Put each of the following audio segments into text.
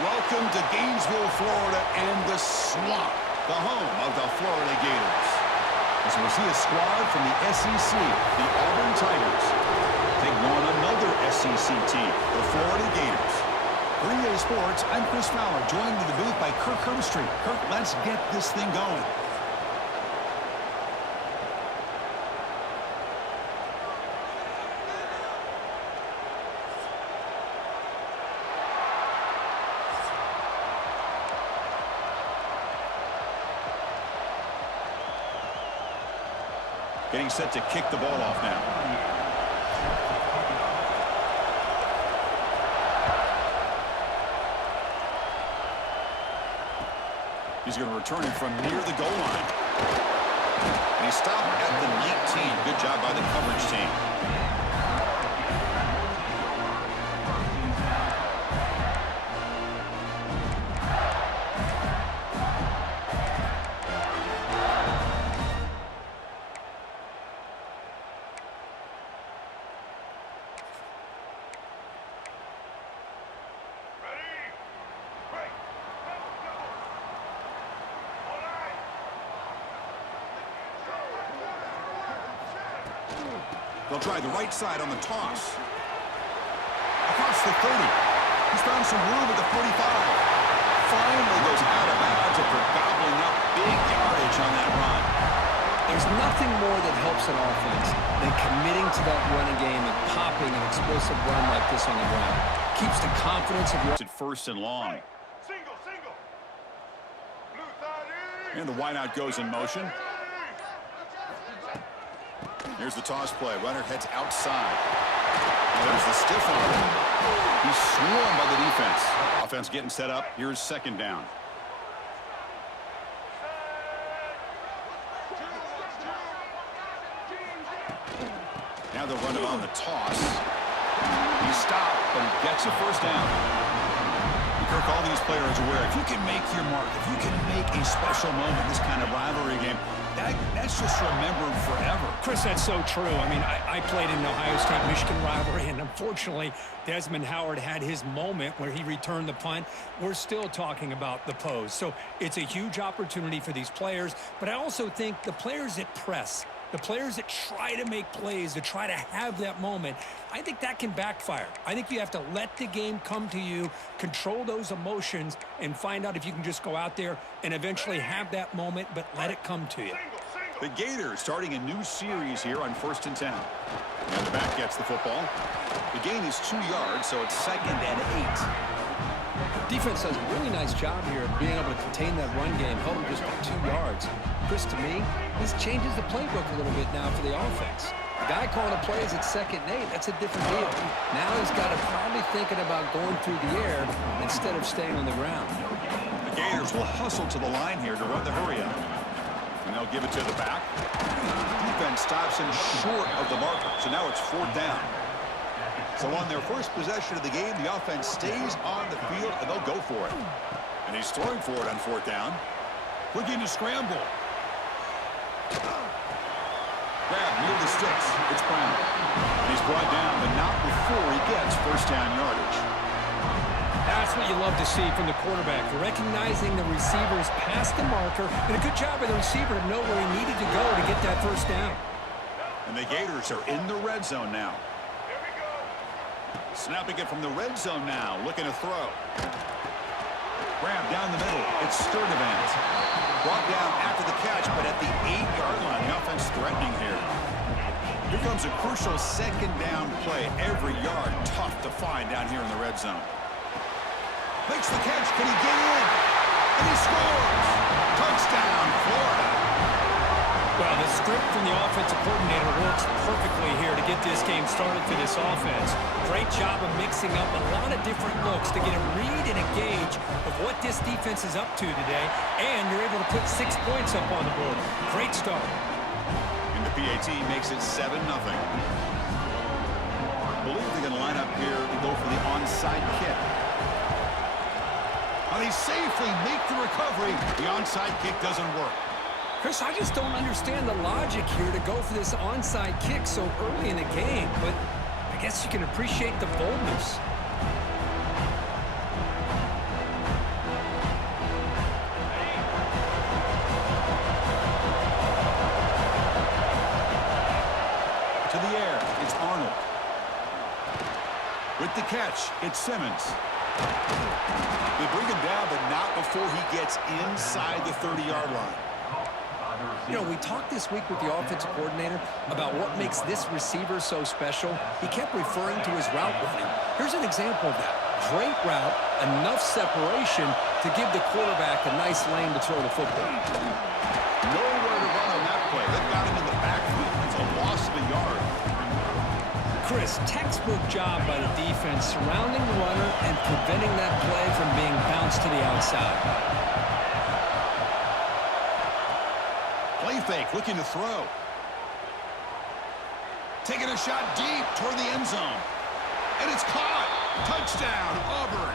Welcome to Gainesville, Florida, and the swamp, the home of the Florida Gators. As we'll see a squad from the SEC, the Auburn Tigers, taking on another SEC team, the Florida Gators. 3A Sports, I'm Chris Fowler, joined in the booth by Kirk Herbstreit. Kirk, let's get this thing going. Getting set to kick the ball off now. He's going to return it from near the goal line. And he stopped at the 19. Good job by the coverage team. They'll try the right side on the toss. Across the 30. He's found some room at the 45. Finally goes out of bounds after gobbling up big yardage on that run. There's nothing more that helps an offense than committing to that running game and popping an explosive run like this on the ground. Keeps the confidence of your... At first and long. Single. And the wideout goes in motion. Here's the toss play. Runner heads outside. And there's the stiff arm. He's swarmed by the defense. Offense getting set up. Here's second down. Now they'll run it on the toss. He stopped, but he gets a first down. Kirk, all these players are aware, if you can make your mark, if you can make a special moment, this kind of rivalry game, that's just remembered forever. Chris, that's so true. I mean, I played in an Ohio State-Michigan rivalry, and unfortunately, Desmond Howard had his moment where he returned the punt. We're still talking about the pose. So it's a huge opportunity for these players, but I also think the players that press, the players that try to make plays, to try to have that moment, I think that can backfire. I think you have to let the game come to you, control those emotions, and find out if you can just go out there and eventually have that moment, but let it come to you. The Gators starting a new series here on 1st and 10. And the back gets the football. The gain is 2 yards, so it's 2nd and 8. Defense does a really nice job here of being able to contain that run game, held him just for 2 yards. Chris, to me, this changes the playbook a little bit now for the offense. The guy calling the plays at 2nd and 8, that's a different deal. Now he's got to probably thinking about going through the air instead of staying on the ground. The Gators will hustle to the line here to run the hurry up. And they'll give it to the back. Defense stops him short of the marker, so now it's 4th down. So on their first possession of the game, the offense stays on the field, and they'll go for it. And he's throwing for it on 4th down. Looking to scramble. Grab near the sticks. It's Brown. And he's brought down, but not before he gets first down yardage. That's what you love to see from the quarterback, recognizing the receivers past the marker, and a good job by the receiver to know where he needed to go to get that first down. And the Gators are in the red zone now. Snapping it from the red zone now, looking to throw. Grab down the middle. It's Sturdivant. Brought down after the catch, but at the 8-yard line, the offense threatening here. Here comes a crucial 2nd down play. Every yard tough to find down here in the red zone. Makes the catch. Can he get in? And he scores. Touchdown, Florida. Well, the script from the offensive coordinator works perfectly here to get this game started for this offense. Great job of mixing up a lot of different looks to get a read and a gauge of what this defense is up to today, and you're able to put 6 points up on the board. Great start. And the PAT makes it 7-0. I believe they're going to line up here to go for the onside kick. And they safely make the recovery. The onside kick doesn't work. Chris, I just don't understand the logic here to go for this onside kick so early in the game, but I guess you can appreciate the boldness. To the air, it's Arnold. With the catch, it's Simmons. They bring him down, but not before he gets inside the 30-yard line. You know, we talked this week with the offensive coordinator about what makes this receiver so special. He kept referring to his route running. Here's an example of that. Great route, enough separation to give the quarterback a nice lane to throw the football. Nowhere to run on that play. They've got him in the backfield. It's a loss of a yard. Chris, textbook job by the defense surrounding the runner and preventing that play from being bounced to the outside. Play fake, looking to throw. Taking a shot deep toward the end zone. And it's caught. Touchdown, Auburn.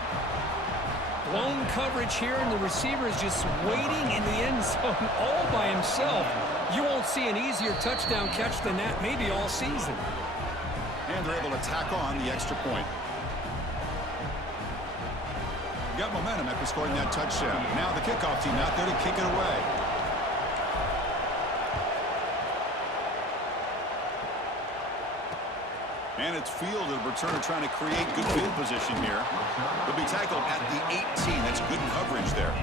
Blown coverage here, and the receiver is just waiting in the end zone all by himself. You won't see an easier touchdown catch than that maybe all season. And they're able to tack on the extra point. Got momentum after scoring that touchdown. Now the kickoff team out there to kick it away. And it's fielded. Returner trying to create good field position here. They'll be tackled at the 18. That's good coverage there.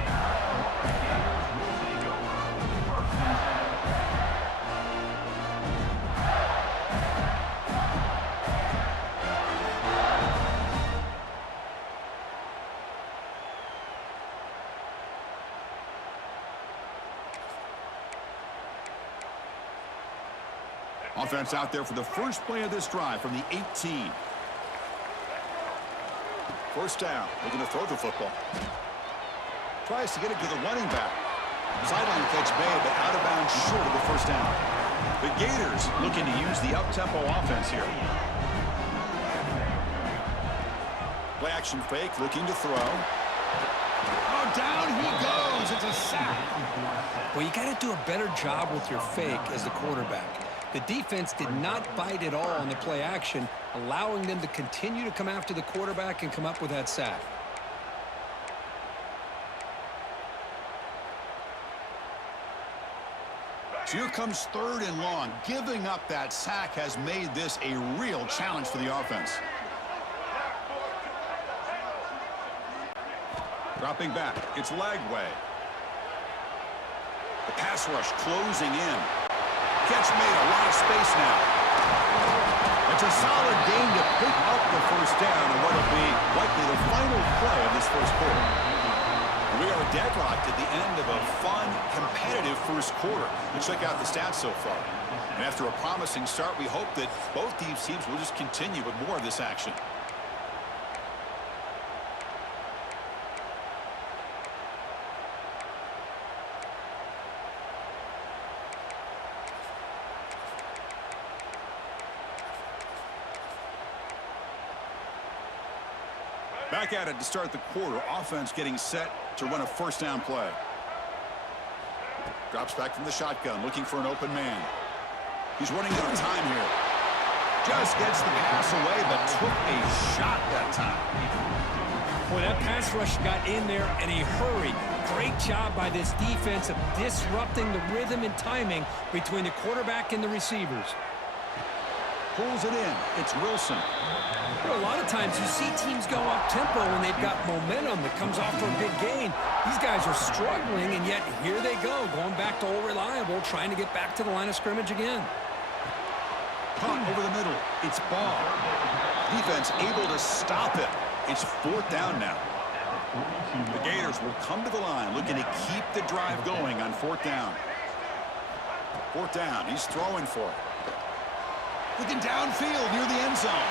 Offense out there for the first play of this drive from the 18. First down. Looking to throw the football. Tries to get it to the running back. Sideline catch made, but out of bounds short of the first down. The Gators looking to use the up-tempo offense here. Play action fake, looking to throw. Oh, down he goes. It's a sack. Well, you got to do a better job with your fake as the quarterback. The defense did not bite at all on the play action, allowing them to continue to come after the quarterback and come up with that sack. So here comes 3rd and long. Giving up that sack has made this a real challenge for the offense. Dropping back, it's Lagway. The pass rush closing in. Catch made, a lot of space now. It's a solid game to pick up the first down in what will be likely the final play of this first quarter. We are deadlocked at the end of a fun, competitive first quarter. Let's check out the stats so far. And after a promising start, we hope that both these teams will just continue with more of this action. Back at it to start the quarter. Offense getting set to run a first down play. Drops back from the shotgun, looking for an open man. He's running out of time here. Just gets the pass away, but took a shot that time. Boy, that pass rush got in there in a hurry. Great job by this defense of disrupting the rhythm and timing between the quarterback and the receivers. Pulls it in. It's Wilson. You know, a lot of times you see teams go up-tempo when they've got momentum that comes off for a big gain. These guys are struggling, and yet here they go, going back to old reliable, trying to get back to the line of scrimmage again. Caught over the middle. It's Ball. Defense able to stop it. It's 4th down now. The Gators will come to the line, looking to keep the drive going on 4th down. 4th down. He's throwing for it. Looking downfield near the end zone.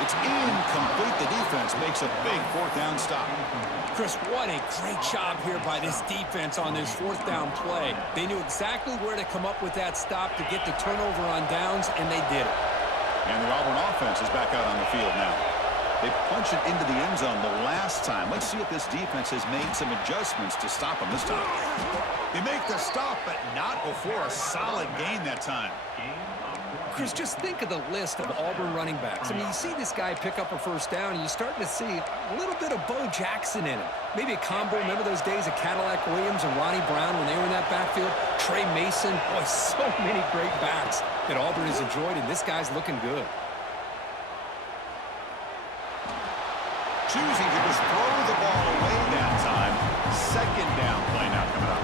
It's incomplete. The defense makes a big 4th down stop. Chris, what a great job here by this defense on this 4th down play. They knew exactly where to come up with that stop to get the turnover on downs, and they did it. And the Auburn offense is back out on the field now. They punch it into the end zone the last time. Let's see if this defense has made some adjustments to stop them this time. They make the stop, but not before a solid gain that time. Chris, just think of the list of Auburn running backs. I mean, you see this guy pick up a first down, and you're starting to see a little bit of Bo Jackson in him. Maybe a combo. Remember those days of Cadillac Williams and Ronnie Brown when they were in that backfield? Trey Mason. Boy, so many great backs that Auburn has enjoyed, and this guy's looking good. Choosing to just throw the ball away that time. Second down play now coming up.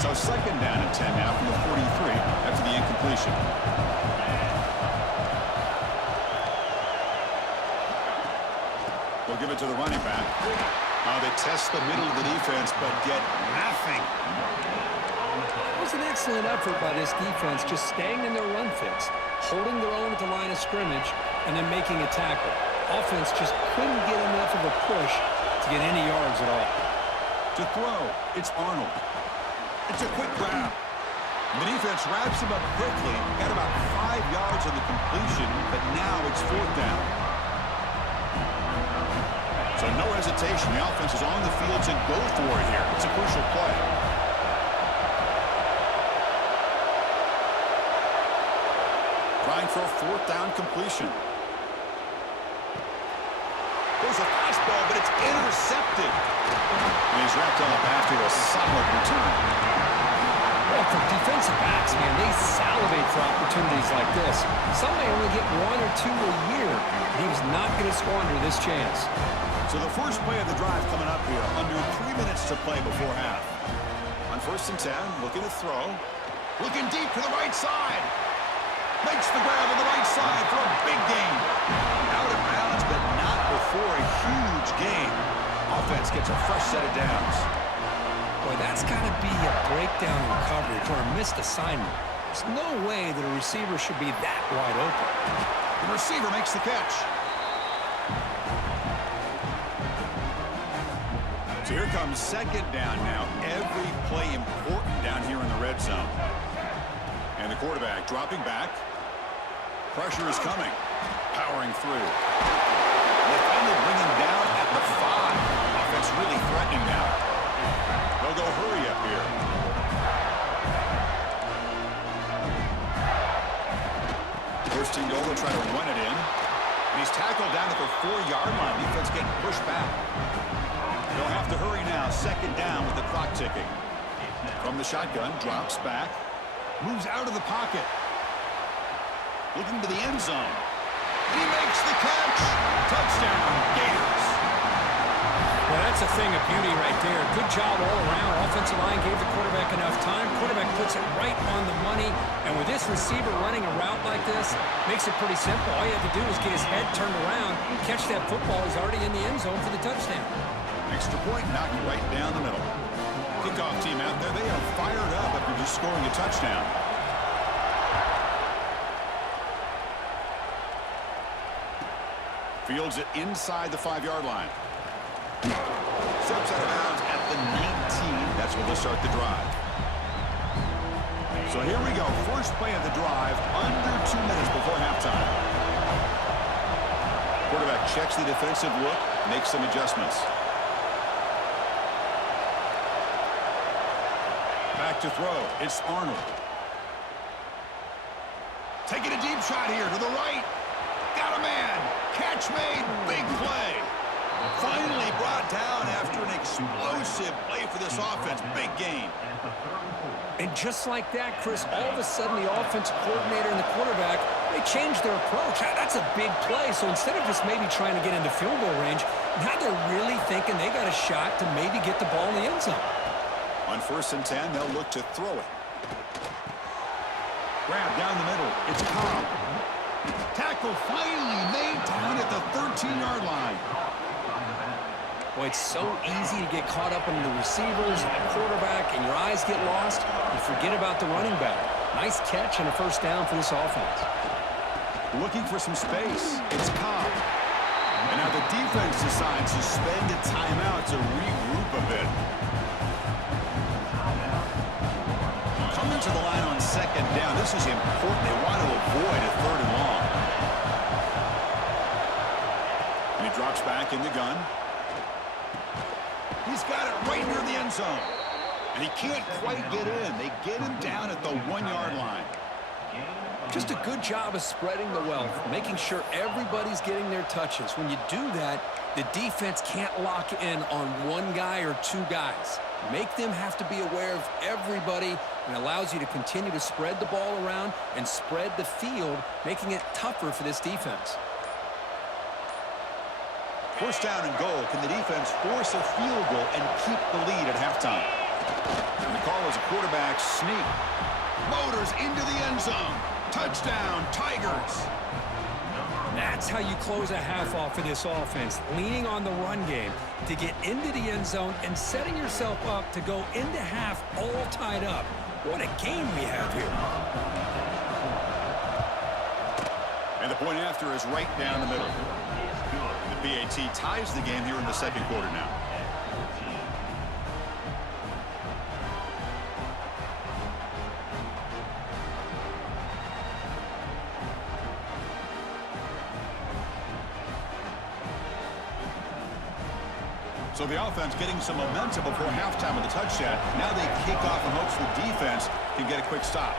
So second down and 10 now from the 43 after the incompletion. We'll give it to the running back. They test the middle of the defense, but get nothing. It was an excellent effort by this defense, just staying in their run fits, holding their own at the line of scrimmage, and then making a tackle. Offense just couldn't get enough of a push to get any yards at all. To throw, it's Arnold. It's a quick grab. The defense wraps him up quickly. Got about 5 yards on the completion, but now it's fourth down. So no hesitation. The offense is on the field to go for it here. It's a crucial play. Trying for a fourth down completion. There's a fastball, but it's intercepted. And he's wrapped on the pass to a solid return. Well, for defensive backs, man, they salivate for opportunities like this. Some may only get 1 or 2 a year. He was not going to squander this chance. So the first play of the drive coming up here. Under 3 minutes to play before half. On first and 10, looking to throw. Looking deep to the right side. Makes the grab on the right side for a big gain. Out of bounds, but not before a huge gain. Offense gets a fresh set of downs. Boy, that's got to be a breakdown in coverage or a missed assignment. There's no way that a receiver should be that wide open. The receiver makes the catch. So here comes second down now. Every play important down here in the red zone. And the quarterback dropping back. Pressure is coming. Powering through. They finally bring him down at the 5. Offense really threatening now. They'll go hurry up here. First and goal, they'll try to run it in. And he's tackled down at the 4-yard line. Defense getting pushed back. They'll have to hurry now. Second down with the clock ticking. From the shotgun, drops back. Moves out of the pocket. Looking to the end zone. He makes the catch. Touchdown, Gators. Well, that's a thing of beauty right there. Good job all around. Offensive line gave the quarterback enough time. Quarterback puts it right on the money. And with this receiver running a route like this, makes it pretty simple. All you have to do is get his head turned around, catch that football. He's already in the end zone for the touchdown. Extra point, knocked right down the middle. Kickoff team out there, they are fired up after just scoring a touchdown. Fields it inside the 5-yard line. Steps out of bounds at the 19. That's where they'll start the drive. So here we go. First play of the drive, under 2 minutes before halftime. Quarterback checks the defensive look, makes some adjustments. Back to throw. It's Arnold. Taking a deep shot here to the right. Got a man. Catch made. Big play. Finally brought down after an explosive play for this offense. Big gain. And just like that, Chris, all of a sudden the offensive coordinator and the quarterback, they changed their approach. That's a big play. So instead of just maybe trying to get into field goal range, now they're really thinking they got a shot to maybe get the ball in the end zone. On first and 10, they'll look to throw it. Grab down the middle. It's Cobb. Tackle finally made down at the 13-yard line. Boy, it's so easy to get caught up in the receivers and the quarterback, and your eyes get lost. You forget about the running back. Nice catch and a first down for this offense. Looking for some space. It's Cobb. And now the defense decides to spend a timeout to regroup a bit. Coming to the line on second down. This is important. They want to avoid a 3rd and long. And he Drops back in the gun. He's got it right near the end zone. And he can't quite get in. They get him down at the 1-yard line. Just a good job of spreading the wealth, making sure everybody's getting their touches. When you do that, the defense can't lock in on one guy or two guys. Make them have to be aware of everybody, and allows you to continue to spread the ball around and spread the field, making it tougher for this defense. First down and goal. Can the defense force a field goal and keep the lead at halftime? And the call is a quarterback sneak. Motors into the end zone. Touchdown, Tigers. That's how you close a half off of this offense, leaning on the run game to get into the end zone and setting yourself up to go into half all tied up. What a game we have here. And the point after is right down the middle. The PAT ties the game here in the second quarter now. So the offense getting some momentum before halftime with a touchdown. Now they kick off in hopes the defense can get a quick stop.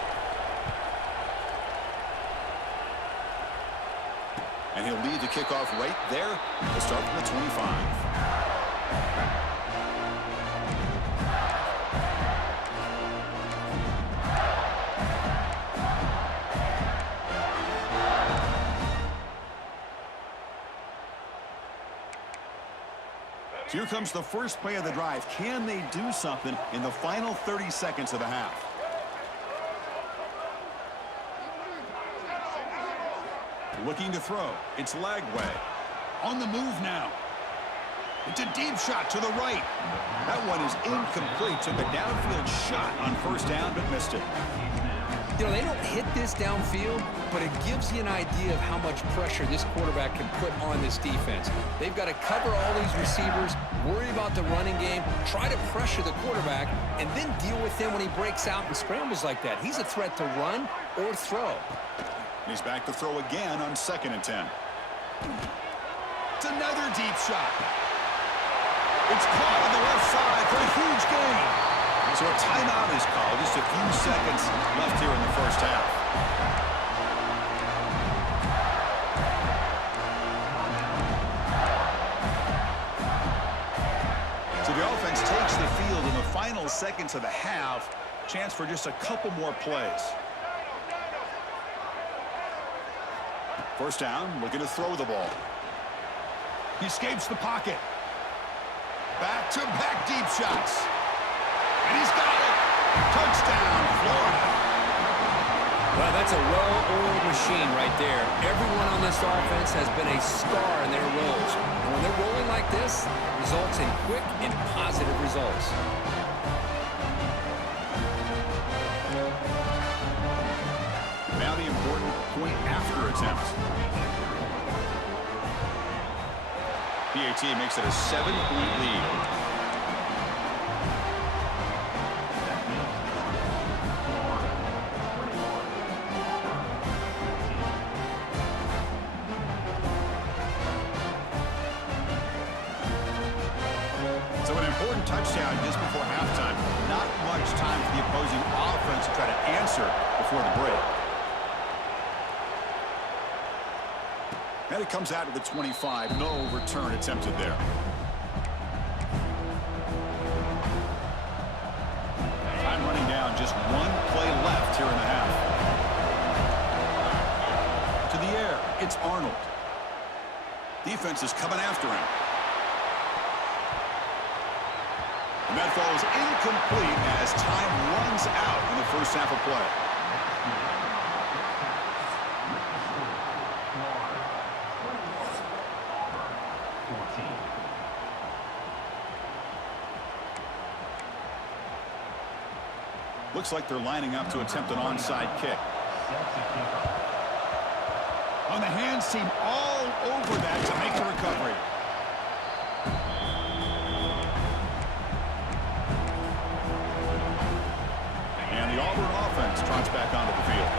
And he'll lead the kickoff right there. We'll start from the 25. So here comes the first play of the drive. Can they do something in the final 30 seconds of the half? Looking to throw. It's Lagway. On the move now. It's a deep shot to the right. That one is incomplete. Took a downfield shot on first down, but missed it. You know, they don't hit this downfield, but it gives you an idea of how much pressure this quarterback can put on this defense. They've got to cover all these receivers, worry about the running game, try to pressure the quarterback, and then deal with him when he breaks out and scrambles like that. He's a threat to run or throw. He's back to throw again on 2nd and 10. It's another deep shot. It's caught on the left side for a huge gain. So a timeout is called. Just a few seconds left here in the first half. So the offense takes the field in the final seconds of the half. Chance for just a couple more plays. First down, looking to throw the ball. He escapes the pocket. Back-to-back deep shots. And he's got it. Touchdown, Florida. Well, that's a well-oiled machine right there. Everyone on this offense has been a star in their roles. And when they're rolling like this, it results in quick and positive results. Now the important point after attempt. PAT makes it a 7-point lead. So an important touchdown just before halftime. Not much time for the opposing offense to try to answer before the break. And it comes out to the 25. No return attempted there. Time running down. Just one play left here in the half. To the air. It's Arnold. Defense is coming after him. And that ball is incomplete as time runs out in the first half of play. Looks like they're lining up to attempt an onside kick. On the hands team all over that to make the recovery. And the Auburn offense trots back onto the field.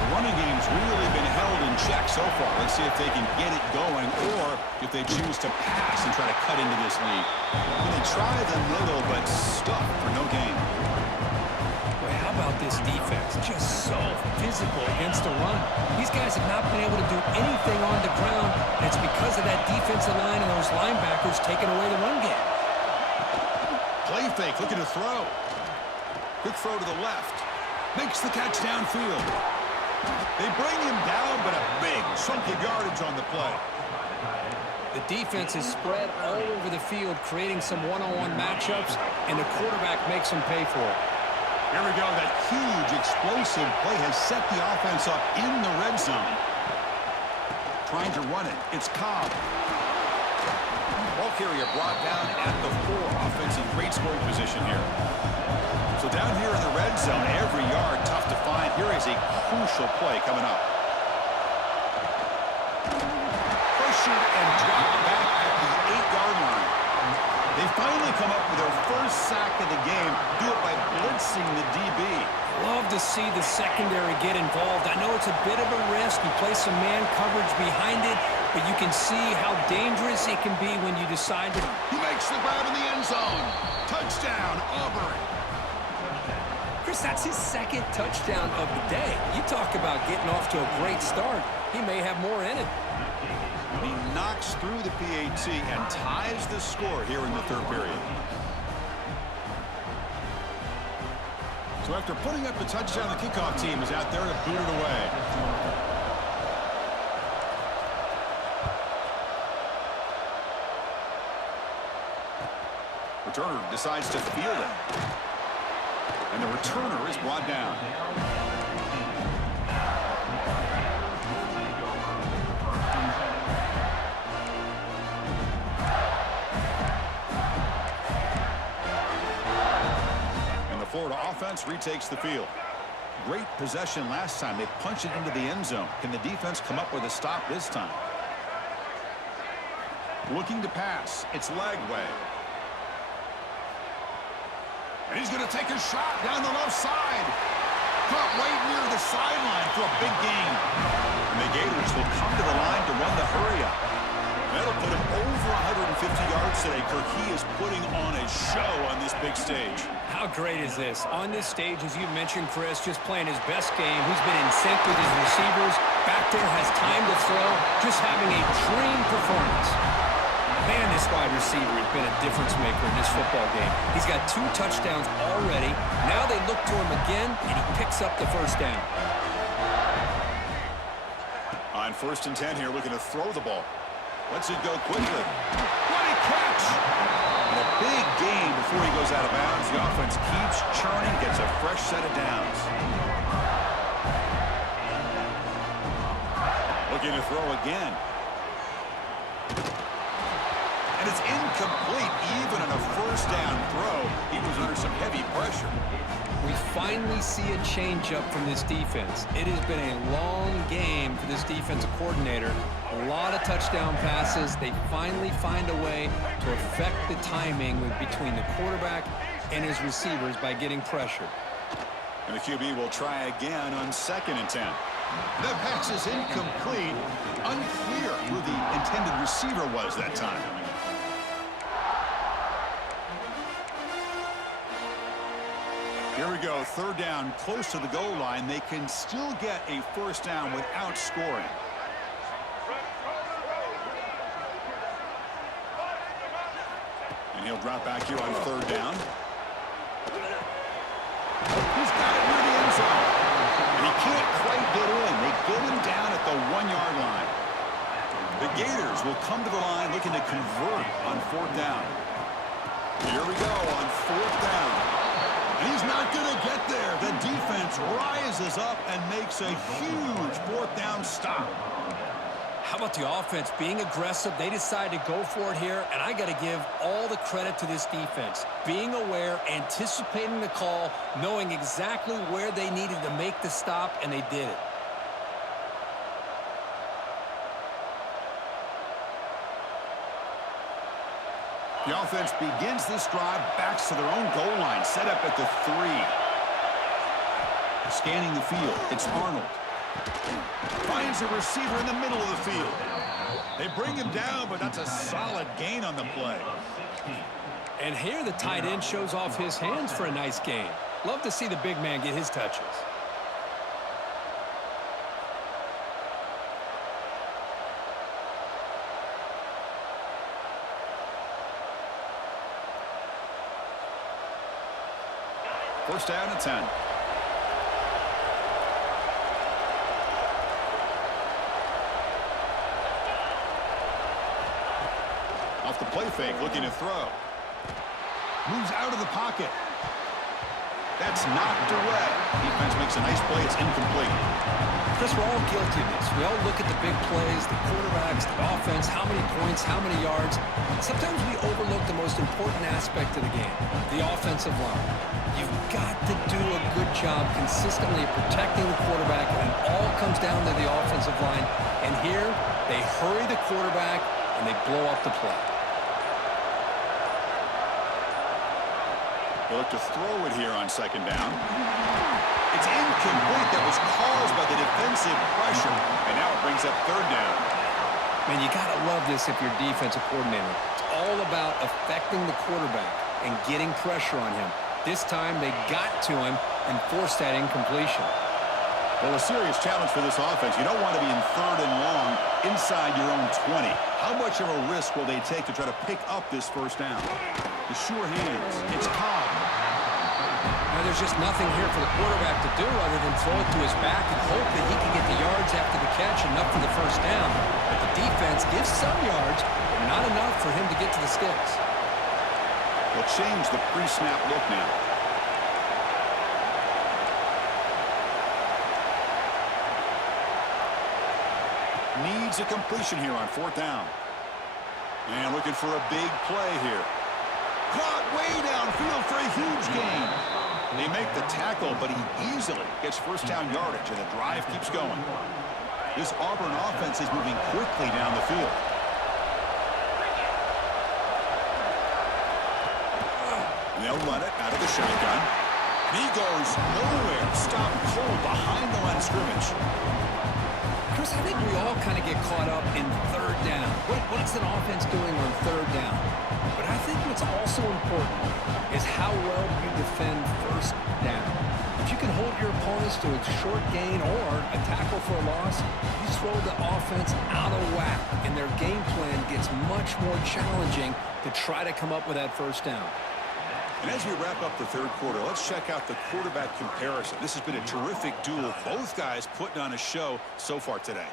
The running game's really been held in check so far. Let's see if they can get it going or if they choose to pass and try to cut into this lead. They try them little, but stuck for no gain. Well, how about this defense? Just so physical against the run. These guys have not been able to do anything on the ground, and it's because of that defensive line and those linebackers taking away the run game. Play fake, looking to throw. Quick throw to the left. Makes the catch downfield. They bring him down, but a big chunk of yardage on the play. The defense is spread all over the field, creating some one-on-one matchups, and the quarterback makes them pay for it. Here we go. That huge, explosive play has set the offense up in the red zone. Trying to run it. It's Cobb. Ball carrier brought down at the 4. Offense in great scoring position here. So down here in the red zone, every yard tough to find. Here is a crucial play coming up. Pressured and dropped back at the 8-yard line. They finally come up with their first sack of the game. Do it by blitzing the DB. Love to see the secondary get involved. I know it's a bit of a risk. You play some man coverage behind it, but you can see how dangerous it can be when you decide to... He makes the grab in the end zone. Touchdown, Auburn. Chris, that's his second touchdown of the day. You talk about getting off to a great start. He may have more in it. He knocks through the PAT and ties the score here in the third period. So after putting up the touchdown, the kickoff team is out there to boot it away. Returner decides to field it. And the returner is brought down. And the Florida offense retakes the field. Great possession last time. They punched it into the end zone. Can the defense come up with a stop this time? Looking to pass. It's Lagway. And he's going to take a shot down the left side. Caught right near the sideline for a big gain. And the Gators will come to the line to run the hurry-up. That'll put him over 150 yards today. Kirk, he is putting on a show on this big stage. How great is this? On this stage, as you mentioned, Chris, just playing his best game. He's been in sync with his receivers. Back there, has time to throw. Just having a dream performance. Man, this wide receiver has been a difference maker in this football game. He's got 2 touchdowns already. Now they look to him again, and he picks up the first down. On 1st and 10 here, looking to throw the ball. Lets it go quickly. What a catch! And a big gain before he goes out of bounds. The offense keeps churning, gets a fresh set of downs. Looking to throw again. And it's incomplete, even on a first down throw. He was under some heavy pressure. We finally see a changeup from this defense. It has been a long game for this defensive coordinator. A lot of touchdown passes. They finally find a way to affect the timing between the quarterback and his receivers by getting pressure. And the QB will try again on 2nd and 10. The pass is incomplete. Unclear who the intended receiver was that time. Here we go, 3rd down, close to the goal line. They can still get a first down without scoring. And he'll drop back here on 3rd down. He's got it near the end zone. And he can't quite get in. They get him down at the 1-yard line. The Gators will come to the line looking to convert on 4th down. Here we go on 4th down. He's not going to get there. The defense rises up and makes a huge 4th down stop. How about the offense being aggressive? They decide to go for it here, and I got to give all the credit to this defense. Being aware, anticipating the call, knowing exactly where they needed to make the stop, and they did it. The offense begins this drive, backs to their own goal line, set up at the 3. Scanning the field, it's Arnold. Finds a receiver in the middle of the field. They bring him down, but that's a solid gain on the play. And here the tight end shows off his hands for a nice gain. Love to see the big man get his touches. First down and 10. Off the play fake, looking to throw. Moves out of the pocket. That's knocked away. Defense makes a nice play. It's incomplete. Chris, we're all guilty of this. We all look at the big plays, the quarterbacks, the offense, how many points, how many yards. Sometimes we overlook the most important aspect of the game, the offensive line. You've got to do a good job consistently protecting the quarterback, and it all comes down to the offensive line. And here, they hurry the quarterback, and they blow up the play. They look to throw it here on second down. It's incomplete. That was caused by the defensive pressure, and now it brings up third down. Man, you got to love this if you're defensive coordinator. It's all about affecting the quarterback and getting pressure on him. This time, they got to him and forced that incompletion. Well, a serious challenge for this offense. You don't want to be in third and long inside your own 20. How much of a risk will they take to try to pick up this first down? The sure hands. It's Cobb. Now, there's just nothing here for the quarterback to do other than throw it to his back and hope that he can get the yards after the catch, enough for the first down. But the defense gives some yards, but not enough for him to get to the sticks. They'll change the pre-snap look now. Needs a completion here on fourth down. And looking for a big play here. Caught way downfield for a huge gain. They make the tackle, but he easily gets first down yardage, and the drive keeps going. This Auburn offense is moving quickly down the field. And they'll run it out of the shotgun. And he goes nowhere. Stop cold behind the line of scrimmage. Chris, I think we all kind of get caught up in third down. What's an offense doing on third down? But I think what's also important is how well you defend first down. If you can hold your opponents to a short gain or a tackle for a loss, you throw the offense out of whack, and their game plan gets much more challenging to try to come up with that first down. And as we wrap up the third quarter, let's check out the quarterback comparison. This has been a terrific duel. Both guys putting on a show so far today.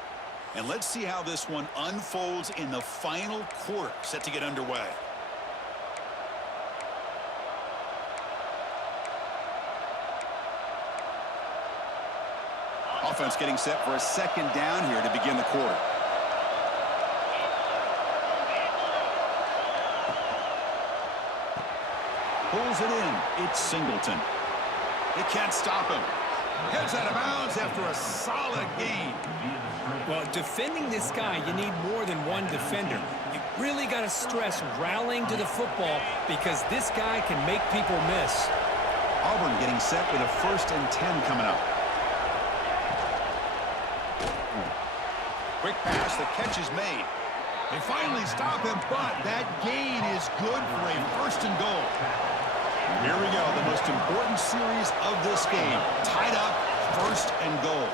And let's see how this one unfolds in the final quarter, set to get underway. Offense getting set for a second down here to begin the quarter. Pulls it in. It's Singleton. They can't stop him. Heads out of bounds after a solid gain. Well, defending this guy, you need more than one defender. You really got to stress rallying to the football because this guy can make people miss. Auburn getting set with a 1st and 10 coming up. Quick pass, the catch is made. They finally stop him, but that gain is good for a 1st and goal. Here we go, the most important series of this game. Tied up, 1st and goal.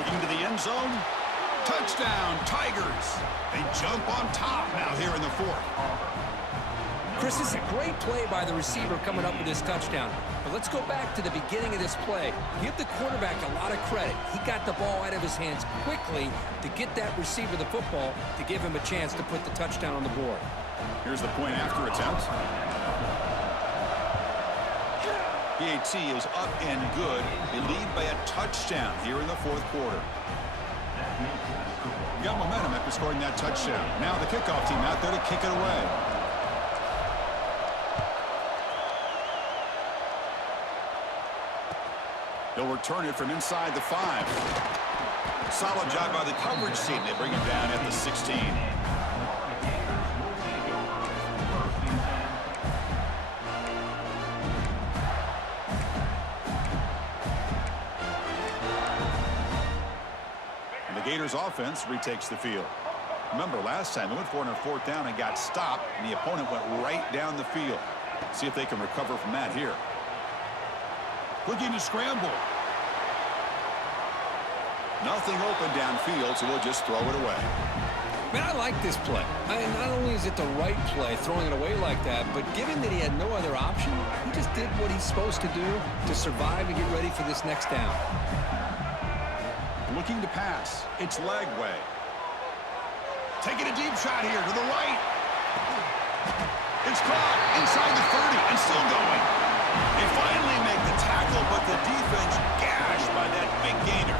Looking to the end zone. Touchdown, Tigers. They jump on top now here in the 4th. Chris, this is a great play by the receiver coming up with this touchdown. But let's go back to the beginning of this play. Give the quarterback a lot of credit. He got the ball out of his hands quickly to get that receiver the football to give him a chance to put the touchdown on the board. Here's the point after attempt. PAT is up and good. They lead by a touchdown here in the 4th quarter. Got momentum after scoring that touchdown. Now the kickoff team out there to kick it away. They'll return it from inside the 5. Solid job by the coverage team. They bring him down at the 16. Gators offense retakes the field. Remember, last time they went for it on 4th down and got stopped, and the opponent went right down the field. See if they can recover from that here. Looking to scramble. Nothing open downfield, so they'll just throw it away. Man, I like this play. Not only is it the right play, throwing it away like that, but given that he had no other option, he just did what he's supposed to do to survive and get ready for this next down. Looking to pass. It's leg way. Taking a deep shot here to the right. It's caught inside the 30 and still going. They finally make the tackle, but the defense gashed by that big gainer.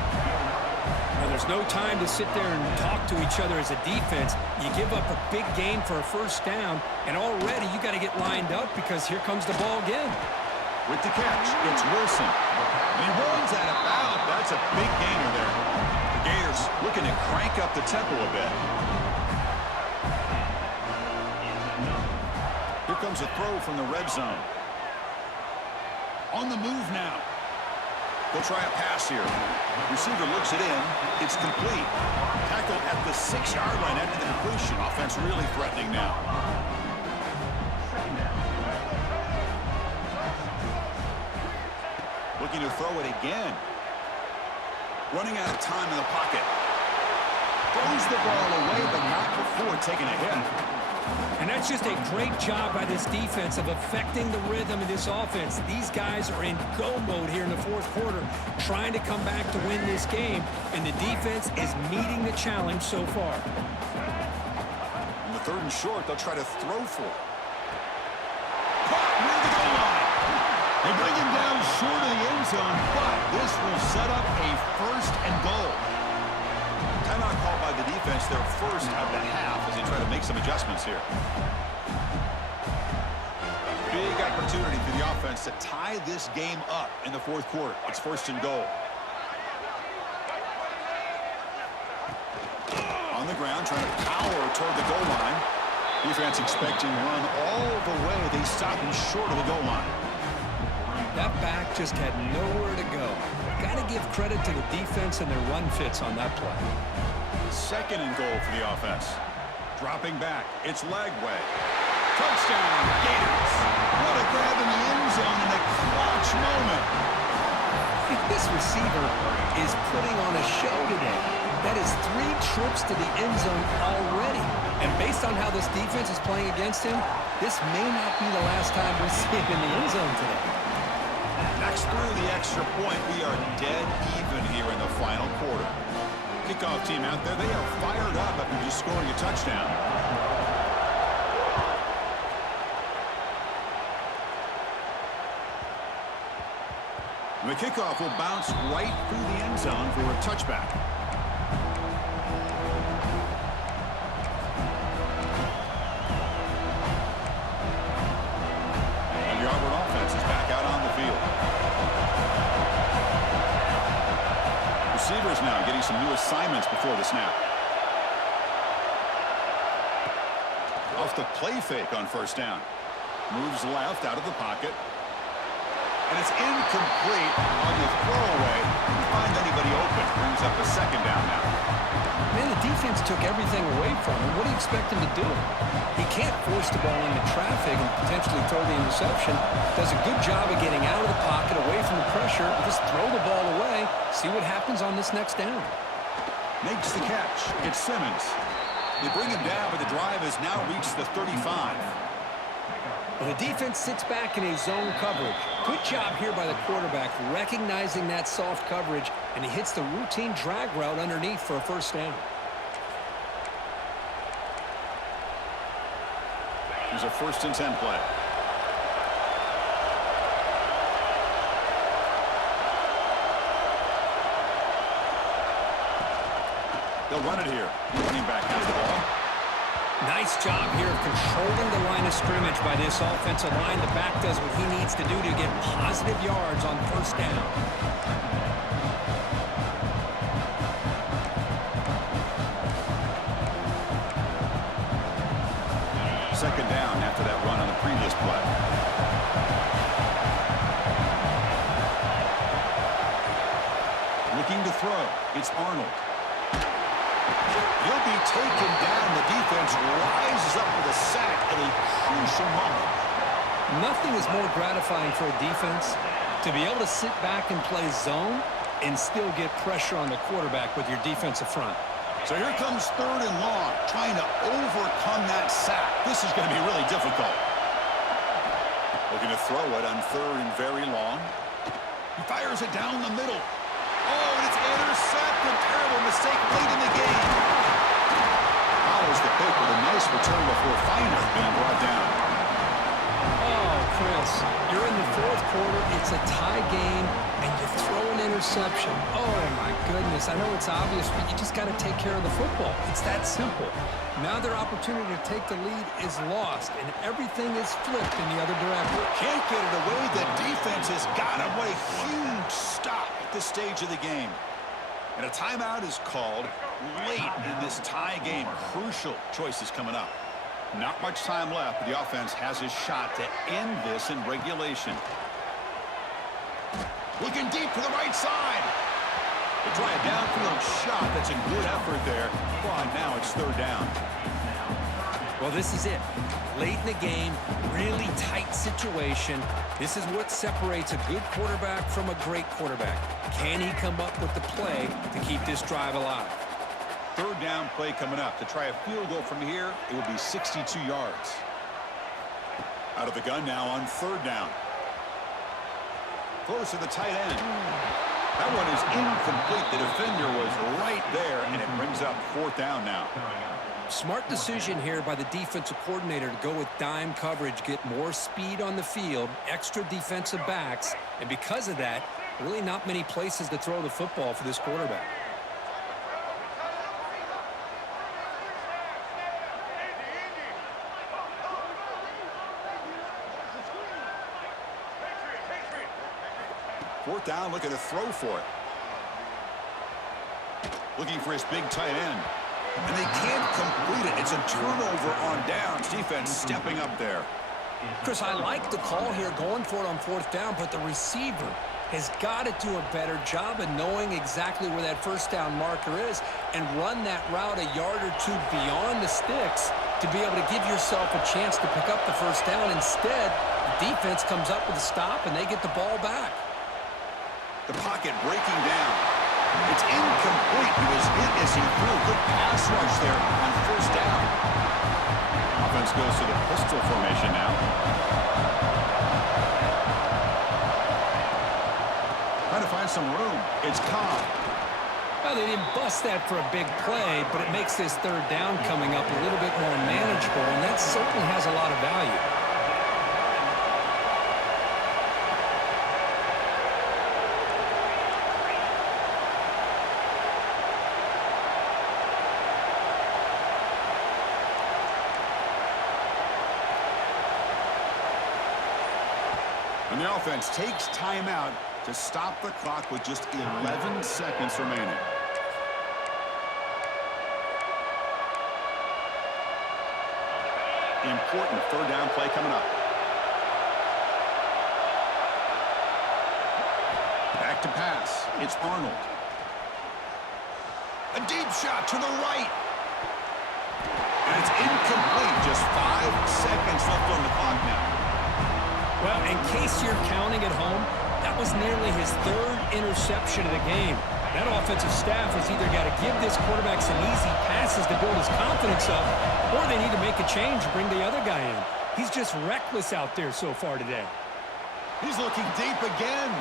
Now, there's no time to sit there and talk to each other as a defense. You give up a big gain for a 1st down, and already you got to get lined up because here comes the ball again. With the catch, it's Wilson. He runs out of bounds. That's a big gainer there. The Gators looking to crank up the tempo a bit. Here comes a throw from the red zone. On the move now. They'll try a pass here. Receiver looks it in. It's complete. Tackled at the 6-yard line after the completion. Offense really threatening now. Looking to throw it again. Running out of time in the pocket. Throws the ball away, but not before taking a hit. And that's just a great job by this defense of affecting the rhythm of this offense. These guys are in go mode here in the 4th quarter, trying to come back to win this game, and the defense is meeting the challenge so far. In the 3rd and short, they'll try to throw for it. Caught near the goal line. They bring him down short of the end zone, but this will set up a 1st and goal. Timeout called by the defense, their 1st of the half as they try to make some adjustments here. Big opportunity for the offense to tie this game up in the 4th quarter. It's 1st and goal. On the ground, trying to power toward the goal line. Defense expecting run all the way. They stop him short of the goal line. That back just had nowhere to go. Got to give credit to the defense and their run fits on that play. 2nd and goal for the offense. Dropping back. It's leg way. Touchdown, Gators. What a grab in the end zone in a clutch moment. This receiver is putting on a show today. That is 3 trips to the end zone already. And based on how this defense is playing against him, this may not be the last time we see him in the end zone today. Next through the extra point, we are dead even here in the final quarter. Kickoff team out there, they are fired up after just scoring a touchdown. The kickoff will bounce right through the end zone for a touchback. And the Auburn offense is back out on the field. Receivers now getting some new assignments before the snap. Off the play fake on 1st down. Moves left out of the pocket. And it's incomplete on the throwaway. Can't find anybody open. Brings up a 2nd down now. Man, the defense took everything away from him. What do you expect him to do? He can't force the ball into traffic and potentially throw the interception. Does a good job of getting out of the pocket, away from the pressure, and just throw the ball away. See what happens on this next down. Makes the catch. It's Simmons. They bring him down, but the drive has now reached the 35. And the defense sits back in a zone coverage. Good job here by the quarterback, recognizing that soft coverage, and he hits the routine drag route underneath for a 1st down. Here's a 1st and 10 play. They'll run it here. Running back has the ball. Nice job here of controlling the line of scrimmage by this offensive line. The back does what he needs to do to get positive yards on 1st down. Second down after that run on the previous play. Looking to throw. It's Arnold. taken down. The defense rises up with a sack at a crucial moment. Nothing is more gratifying for a defense to be able to sit back and play zone and still get pressure on the quarterback with your defensive front. So here comes 3rd and long, trying to overcome that sack. This is going to be really difficult. Looking to throw it on 3rd and very long. He fires it down the middle. Oh, and it's intercepted. Terrible mistake late in the game. Follows the pick with a nice return before Feiner being brought down. Oh, Chris, you're in the 4th quarter. It's a tie game, and you throw an interception. Oh, my goodness. I know it's obvious, but you just got to take care of the football. It's that simple. Now their opportunity to take the lead is lost, and everything is flipped in the other direction. Can't get it away. The defense has got him. What a huge stop at this stage of the game. And a timeout is called late in this tie game. Crucial choices coming up. Not much time left, but the offense has a shot to end this in regulation. Looking deep to the right side. They try a downfield shot. That's a good effort there. Well, now it's 3rd down. Well, this is it. Late in the game, really tight situation. This is what separates a good quarterback from a great quarterback. Can he come up with the play to keep this drive alive? 3rd down play coming up. To try a field goal from here, it will be 62 yards. Out of the gun now on 3rd down. Close to the tight end. That one is incomplete. The defender was right there, and it brings up 4th down now. Smart decision here by the defensive coordinator to go with dime coverage, get more speed on the field, extra defensive backs, and because of that, really not many places to throw the football for this quarterback. Fourth down, looking to throw for it. Looking for his big tight end. And they can't complete it. It's a turnover on downs. Defense stepping up there. Chris, I like the call here, going for it on 4th down, but the receiver has got to do a better job of knowing exactly where that 1st down marker is and run that route a yard or two beyond the sticks to be able to give yourself a chance to pick up the 1st down. Instead, the defense comes up with a stop, and they get the ball back. The pocket breaking down. It's incomplete. He was hit as he threw. Good pass rush there on 1st down. Offense goes to the pistol formation now. Trying to find some room. It's Cobb. Well, they didn't bust that for a big play, but it makes this 3rd down coming up a little bit more manageable, and that certainly has a lot of value. And the offense takes timeout to stop the clock with just 11 seconds remaining. Important 3rd down play coming up. Back to pass. It's Arnold. A deep shot to the right. And it's incomplete. Just 5 seconds left on the clock now. Well, in case you're counting at home, that was nearly his 3rd interception of the game. That offensive staff has either got to give this quarterback some easy passes to build his confidence up, or they need to make a change and bring the other guy in. He's just reckless out there so far today. He's looking deep again.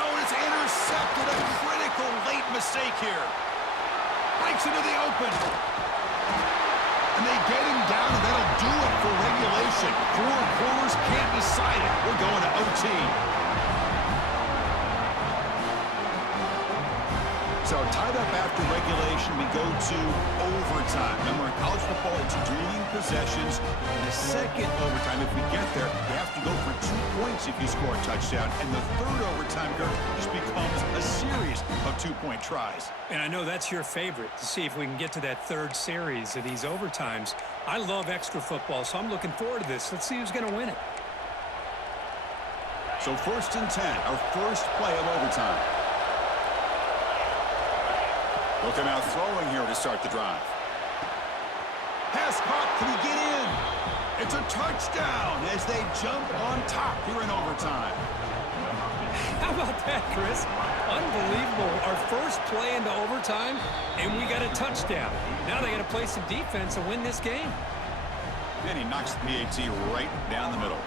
Oh, and it's intercepted. A critical late mistake here. Breaks into the open. And they get him down, and that'll do it for regulation. 4 quarters, can't decide it. We're going to OT. So tied up after regulation, we go to overtime. Remember, in college football, it's dueling possessions. In the second overtime, if we get there, you have to go for 2 points if you score a touchdown. And the 3rd overtime here just becomes a series of 2-point tries. And I know that's your favorite, to see if we can get to that 3rd series of these overtimes. I love extra football, so I'm looking forward to this. Let's see who's going to win it. So 1st and 10, our first play of overtime. They'll come out throwing here to start the drive. Pass caught. Can he get in? It's a touchdown as they jump on top here in overtime. How about that, Chris? Unbelievable. Our first play into overtime, and we got a touchdown. Now they got to play some defense and win this game. And he knocks the PAT right down the middle.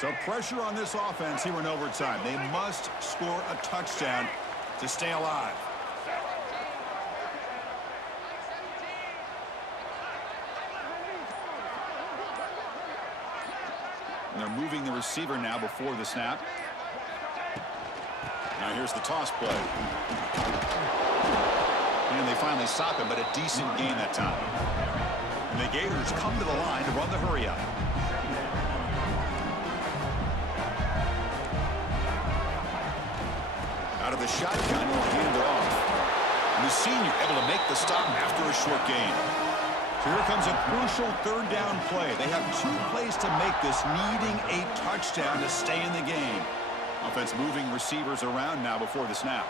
So pressure on this offense here in overtime. They must score a touchdown to stay alive. And they're moving the receiver now before the snap. Now here's the toss play. And they finally stop him, but a decent gain that time. And the Gators come to the line to run the hurry up. Out of the shotgun, will hand it off. And the senior able to make the stop after a short gain. So here comes a crucial third down play. They have 2 plays to make this, needing a touchdown to stay in the game. Offense moving receivers around now before the snap.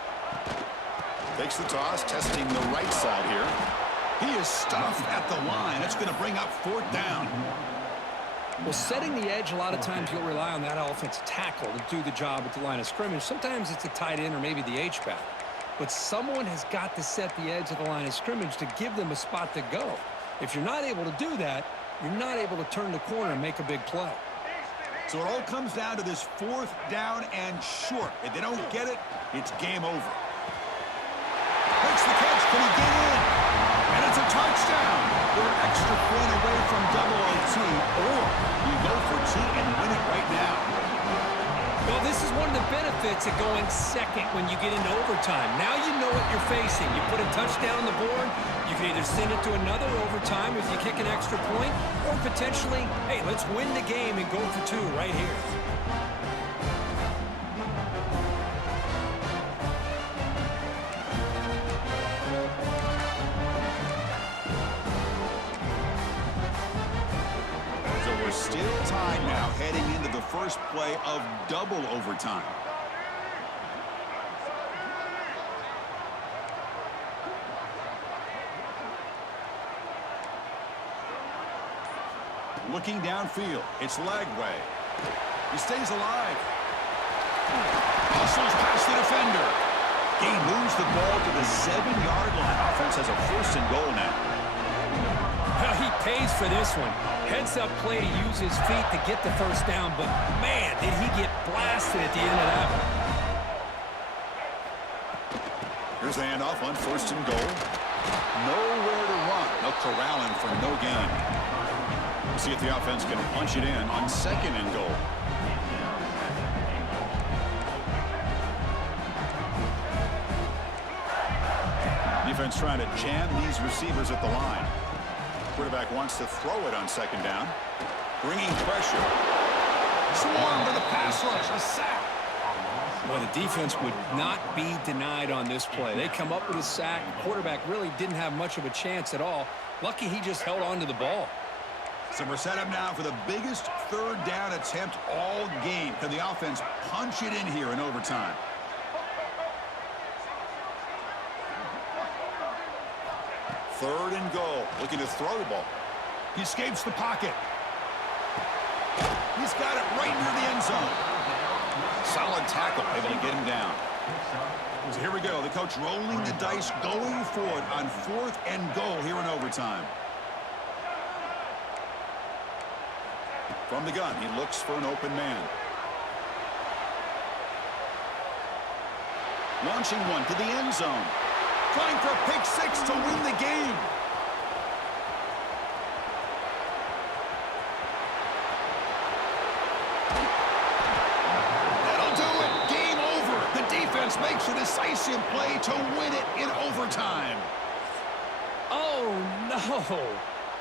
Takes the toss, testing the right side here. He is stuffed at the line. It's going to bring up 4th down. Well, setting the edge, a lot of times you'll rely on that offensive tackle to do the job at the line of scrimmage. Sometimes it's a tight end or maybe the H-back. But someone has got to set the edge of the line of scrimmage to give them a spot to go. If you're not able to do that, you're not able to turn the corner and make a big play. So it all comes down to this 4th down and short. If they don't get it, it's game over. Makes the catch. Can he get in? And it's a touchdown. They're an extra point away from double OT, or you go for 2 and win it right now. Well, this is one of the benefits of going second when you get into overtime. Now you know what you're facing. You put a touchdown on the board, you can either send it to another overtime if you kick an extra point, or potentially, hey, let's win the game and go for 2 right here. Still tied now, heading into the first play of double overtime. Looking downfield, it's Lagway. He stays alive. Hustles past the defender. He moves the ball to the 7-yard line. Offense has a 1st and goal now. Well, he pays for this one. Heads-up play to use his feet to get the first down, but, man, did he get blasted at the end of that one. Here's the handoff on 1st and goal. Nowhere to run. They'll corral him for no gain. We'll see if the offense can punch it in on 2nd and goal. Defense trying to jam these receivers at the line. Quarterback wants to throw it on 2nd down. Bringing pressure. Swarm to the pass rush. A sack. Well, the defense would not be denied on this play. They come up with a sack. The quarterback really didn't have much of a chance at all. Lucky he just held on to the ball. So we're set up now for the biggest 3rd down attempt all game. Can the offense punch it in here in overtime? Third and goal. Looking to throw the ball. He escapes the pocket. He's got it right near the end zone. Solid tackle, able to get him down. So here we go. The coach rolling the dice, going for it on 4th and goal here in overtime. From the gun, he looks for an open man. Launching one to the end zone. Trying for a pick 6 to win the game. That'll do it. Game over. The defense makes a decisive play to win it in overtime. Oh, no.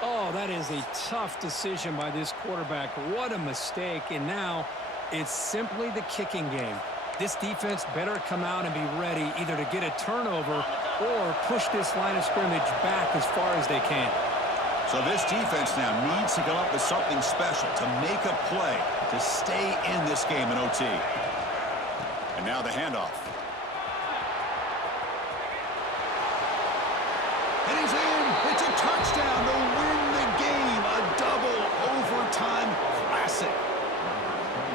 Oh, that is a tough decision by this quarterback. What a mistake. And now it's simply the kicking game. This defense better come out and be ready either to get a turnover or push this line of scrimmage back as far as they can. So this defense now needs to come up with something special to make a play to stay in this game in OT. And now the handoff. And he's in. It's a touchdown to win the game. A double overtime classic.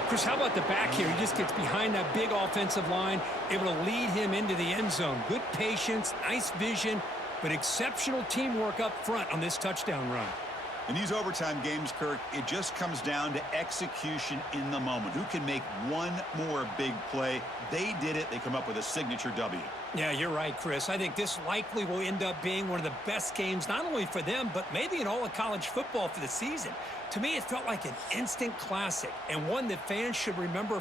Chris, how about the back here? He just gets behind that big offensive line, able to lead him into the end zone. Good patience, nice vision, but exceptional teamwork up front on this touchdown run. In these overtime games, Kirk, it just comes down to execution in the moment. Who can make one more big play? They did it. They come up with a signature W. Yeah, you're right, Chris. I think this likely will end up being one of the best games, not only for them, but maybe in all of college football for the season. To me, it felt like an instant classic and one that fans should remember